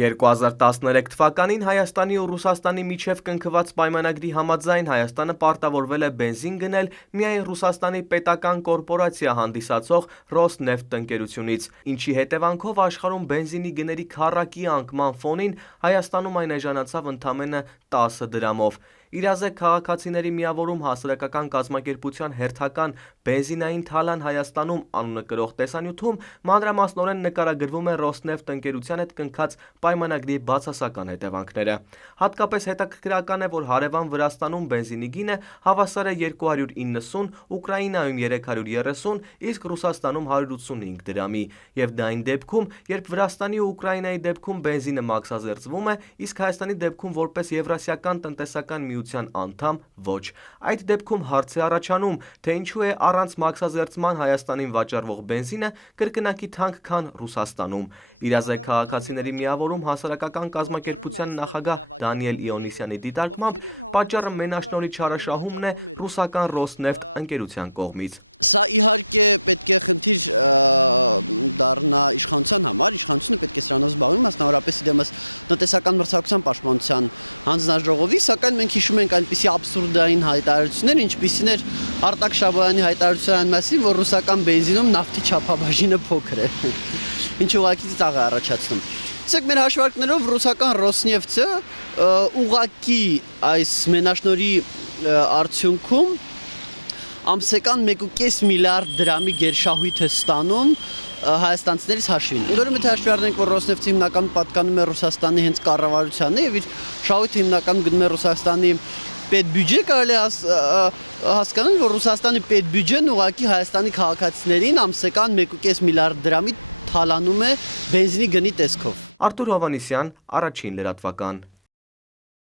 2013 թվականին Հայաստանի ու Ռուսաստանի միջև կնքված պայմանագրի համաձայն Հայաստանը պարտավորվել է բենզին գնել միայն Ռուսաստանի պետական կորպորացիա հանդիսացող Ռոսնեֆտ ընկերությունից, ինչի հետևանքով աշխարհում բենզինի գների քառակի անկման ֆոնին Հայաստանում այն էժանացավ ընդամենը 10 դրամով։ Իրազեկ քաղաքացիների միավորում հասարակական կազմակերպության հերթական բենզինային թալան Հայաստանում անունը կրող տեսանյութում մանրամասնորեն նկարագրվում է Ռոսնեֆտ ընկերության հետ կնքած պայմանագրի բացասական հետևանքները։ Հատկապես հետաքրքրական է, որ հարևան Վրաստանում բենզինի գինը հավասար է 290, Ուկրաինայում 330, իսկ Ռուսաստանում 185 դրամի, եւ դա այն դեպքում, երբ Վրաստանի ու Ուկրաինայի դեպքում բենզինը մաքսազերծվում է, իսկ Հայաստանի դեպքում որպես Եվրասիական տնտեսական միության անդամ ոչ։ Այդ դեպքում հարց է առաջանում, թե ինչու է առանց մաքսազերծման Հայաստանին վաճառվող բենզինը կրկնակի թանկ, քան Ռուսաստանում։ Իրազեկ քաղաքացիների միավորում հասարակական կազմակերպության նախագահ Դանիել Իոնիսյանի դիտարկմամբ պատճառը մենաշնորհի չարաշահումն է ռուսական Ռոսնեֆտ ընկերության կողմից։ Սա իհարկե պետք է խնդիր դառնա իշխանության համար, իշխանությունը պետք է սրանով զբաղվի, մասնավորապես դեմս տնտեսական մրցակցության պաշտպանության հանձնաժողովի, սակայն մենք հիշում ենք այնպիսի աբսուրդային հայտարարություններ, ինչպիսին էր Արտակ Շաբոյանի հայտարարության մասին, որ ռուսական բենզինում նավթի չափաբաժինը փոքր է, ինչը ուղղակի ծիծաղ է առաջացնում։ Իսկ մեր հաշվարկներով ռուսական Ռոսնեֆտը ուղղակի այս մենաշնորհի արդյունքում ամսական 1.5 միլիարդ դրամի գերշահույթ է ստանում հայաստանցիներից հաշվին։ Ուրեմն եթե հաշվի առնենք, որ Ռոսնեֆտը հիմնականում պատկանում է Ռուսաստանի հենց կառավարությանն եւ իր շահույթը հիմնականում գնում է Ռուսաստանի պետբյուջե, կարելի է հասկանալ, որ Ռուսաստանի պետբյուջեն ուղղակի Հայաստանի քաղաքացիներին ամսական 1.5 միլիարդ դրամի թալանում է բենզինի գնի տեսքով։ Արտուր Հովհաննիսյան, Առաջին լրատվական։